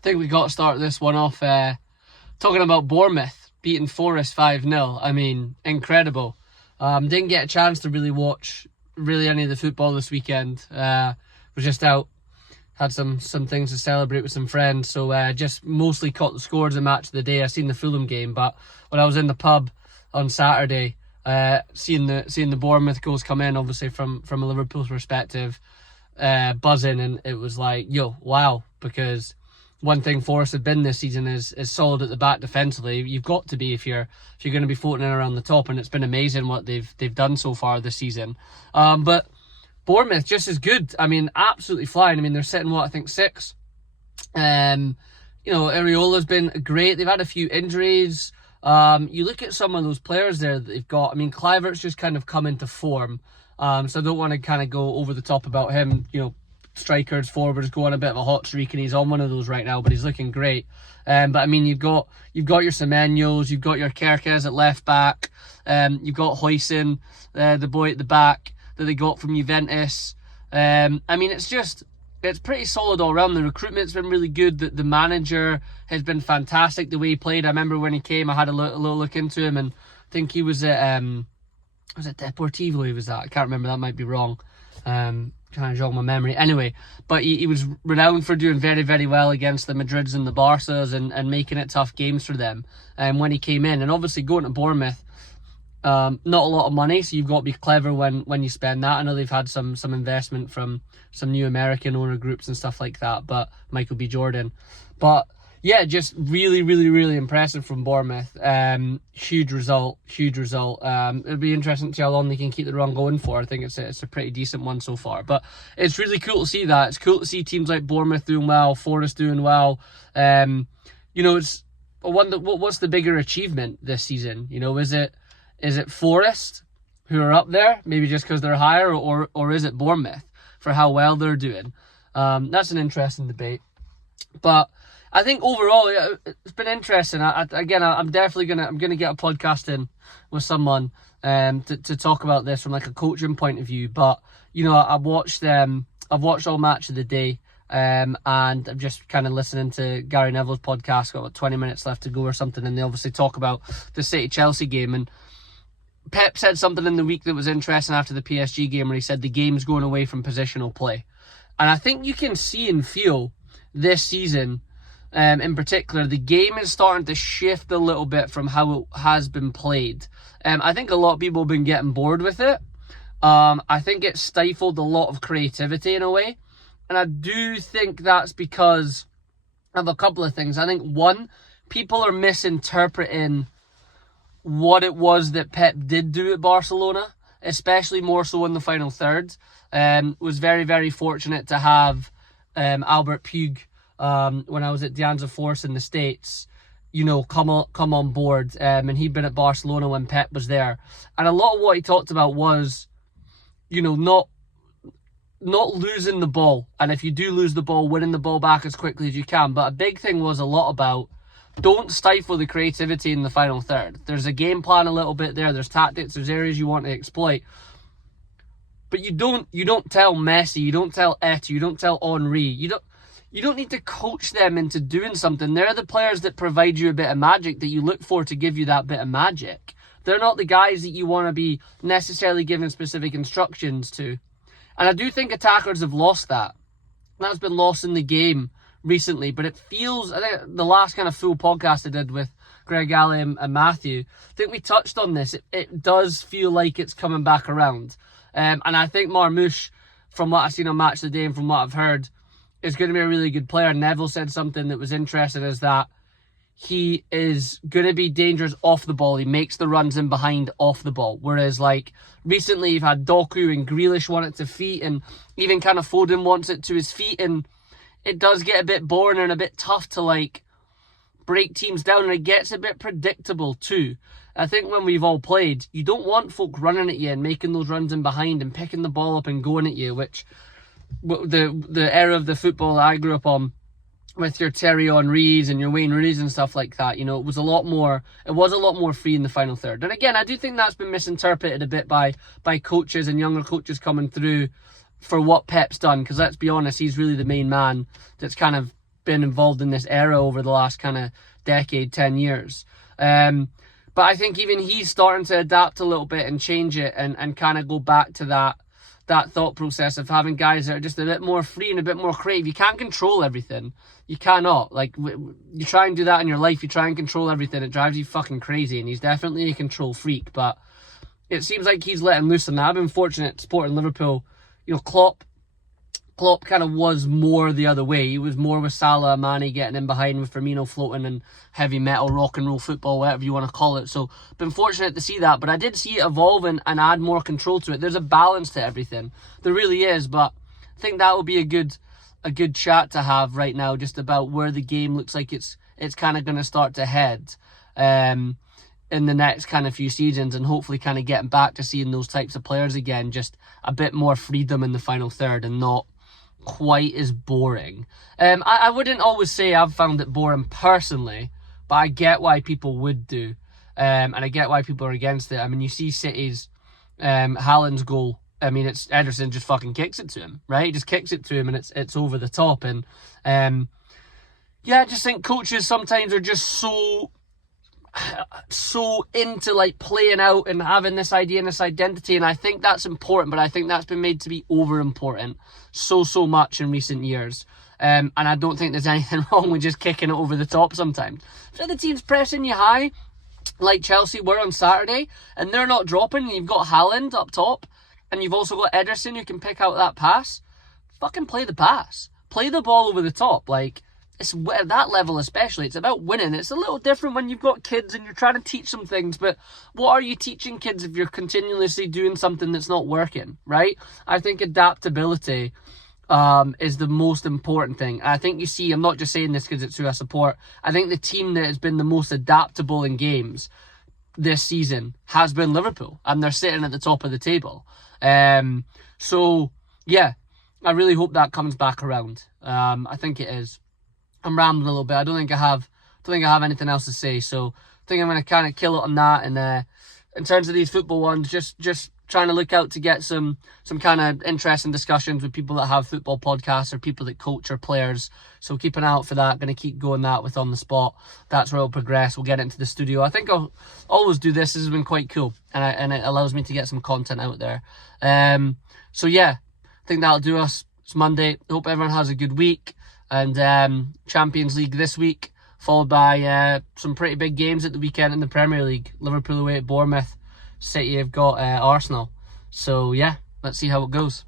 I think we got to start this one off talking about Bournemouth beating Forest 5-0. I mean, incredible. Didn't get a chance to really watch any of the football this weekend. Was just out, had some things to celebrate with some friends, so just mostly caught the scores of match of the day. I seen the Fulham game, but when I was in the pub on Saturday, seeing the Bournemouth goals come in, obviously from a Liverpool perspective, buzzing, and it was like, yo, wow, because one thing Forest have been this season is solid at the back defensively. You've got to be if you're going to be floating in around the top, and it's been amazing what they've done so far this season. But Bournemouth just as good. I mean, absolutely flying. I mean, they're sitting I think 6. Ariola's been great. They've had a few injuries. You look at some of those players there that they've got. I mean, Kluivert's just kind of come into form. So I don't want to kind of go over the top about him. Strikers, forwards go on a bit of a hot streak, and he's on one of those right now, but he's looking great. But I mean, you've got your Semenyos, you've got your Kerkez at left back, you've got Huijsen, the boy at the back that they got from Juventus. I mean, it's pretty solid all around. The recruitment's been really good. The manager has been fantastic. The way he played, I remember when he came, I had a little look into him, and I think he was at was it Deportivo he was at? I can't remember, that might be wrong. Trying to jog my memory. Anyway, but he was renowned for doing very, very well against the Madrids and the Barças and making it tough games for them when he came in. And obviously going to Bournemouth, not a lot of money, so you've got to be clever when you spend that. I know they've had some investment from some new American owner groups and stuff like that, but Michael B. Jordan. But yeah, just really, really, really impressive from Bournemouth. Huge result. It'll be interesting to see how long they can keep the run going for. I think it's a pretty decent one so far. But it's really cool to see that. It's cool to see teams like Bournemouth doing well, Forest doing well. It's what's the bigger achievement this season? Is it Forest who are up there, maybe just because they're higher, or is it Bournemouth for how well they're doing? That's an interesting debate. But I think overall it's been interesting. I'm definitely gonna get a podcast in with someone to talk about this from like a coaching point of view. But I've watched all match of the day, and I'm just kind of listening to Gary Neville's podcast. Got about 20 minutes left to go or something, and they obviously talk about the City Chelsea game. And Pep said something in the week that was interesting after the PSG game, where he said the game's going away from positional play, and I think you can see and feel this season. In particular, the game is starting to shift a little bit from how it has been played. I think a lot of people have been getting bored with it. I think it stifled a lot of creativity in a way. And I do think that's because of a couple of things. I think, one, people are misinterpreting what it was that Pep did do at Barcelona, especially more so in the final third. Was very, very fortunate to have Albert Puig, when I was at De Anza Force in the States, come on board, and he'd been at Barcelona when Pep was there, and a lot of what he talked about was, not losing the ball, and if you do lose the ball, winning the ball back as quickly as you can. But a big thing was a lot about don't stifle the creativity in the final third. There's a game plan a little bit there. There's tactics. There's areas you want to exploit. But you don't tell Messi. You don't tell Eto'o. You don't tell Henry. You don't need to coach them into doing something. They're the players that provide you a bit of magic that you look for to give you that bit of magic. They're not the guys that you want to be necessarily giving specific instructions to. And I do think attackers have lost that. That's been lost in the game recently. But it feels, I think the last kind of full podcast I did with Greg Alley and Matthew, I think we touched on this. It does feel like it's coming back around. And I think Marmoush, from what I've seen on Match of the Day and from what I've heard, is going to be a really good player. Neville said something that was interesting, is that he is going to be dangerous off the ball. He makes the runs in behind off the ball. Whereas, like, recently you've had Doku and Grealish want it to feet, and even kind of Foden wants it to his feet, and it does get a bit boring and a bit tough to, like, break teams down, and it gets a bit predictable too. I think when we've all played, you don't want folk running at you and making those runs in behind and picking the ball up and going at you, which the era of the football I grew up on, with your Thierry Henrys and your Wayne Rooney's and stuff like that, it was a lot more free in the final third. And again, I do think that's been misinterpreted a bit by coaches and younger coaches coming through for what Pep's done, because let's be honest, he's really the main man that's kind of been involved in this era over the last kind of decade, 10 years. But I think even he's starting to adapt a little bit and change it and kind of go back to that thought process of having guys that are just a bit more free and a bit more creative. You can't control everything. You cannot. Like, you try and do that in your life, you try and control everything, it drives you fucking crazy, and he's definitely a control freak, but it seems like he's letting loose on that. I've been fortunate supporting Liverpool. You know, Klopp kind of was more the other way. He was more with Salah, Mane getting in behind with Firmino floating and heavy metal, rock and roll football, whatever you want to call it. So, been fortunate to see that. But I did see it evolve and add more control to it. There's a balance to everything. There really is. But I think that will be a good chat to have right now, just about where the game looks like it's kind of going to start to head in the next kind of few seasons, and hopefully kind of getting back to seeing those types of players again, just a bit more freedom in the final third and not quite as boring. I wouldn't always say I've found it boring personally, but I get why people would do, and I get why people are against it. I mean, you see City's Haaland's goal. I mean, it's Ederson just fucking kicks it to him, right? He just kicks it to him, and it's over the top. And yeah, I just think coaches sometimes are just so into like playing out and having this idea and this identity, and I think that's important, but I think that's been made to be over important so much in recent years, and I don't think there's anything wrong with just kicking it over the top sometimes. So the team's pressing you high like Chelsea were on Saturday, and they're not dropping, and you've got Haaland up top, and you've also got Ederson who can pick out that pass. Fucking play the pass, play the ball over the top. Like, it's at that level especially, it's about winning. It's a little different when you've got kids and you're trying to teach them things, but what are you teaching kids if you're continuously doing something that's not working, right? I think adaptability is the most important thing. I think you see, I'm not just saying this because it's who I support, I think the team that has been the most adaptable in games this season has been Liverpool, and they're sitting at the top of the table. So, yeah, I really hope that comes back around. I think it is. I'm rambling a little bit. I don't think I have anything else to say. So I think I'm going to kind of kill it on that. And in terms of these football ones, just trying to look out to get some kind of interesting discussions with people that have football podcasts or people that coach or players. So keep an eye out for that. Going to keep going that with On The Spot. That's where it'll progress. We'll get into the studio. I think I'll always do this. This has been quite cool, and it allows me to get some content out there. So yeah, I think that'll do us. It's Monday. Hope everyone has a good week. And Champions League this week, followed by some pretty big games at the weekend in the Premier League. Liverpool away at Bournemouth. City have got Arsenal. So yeah, let's see how it goes.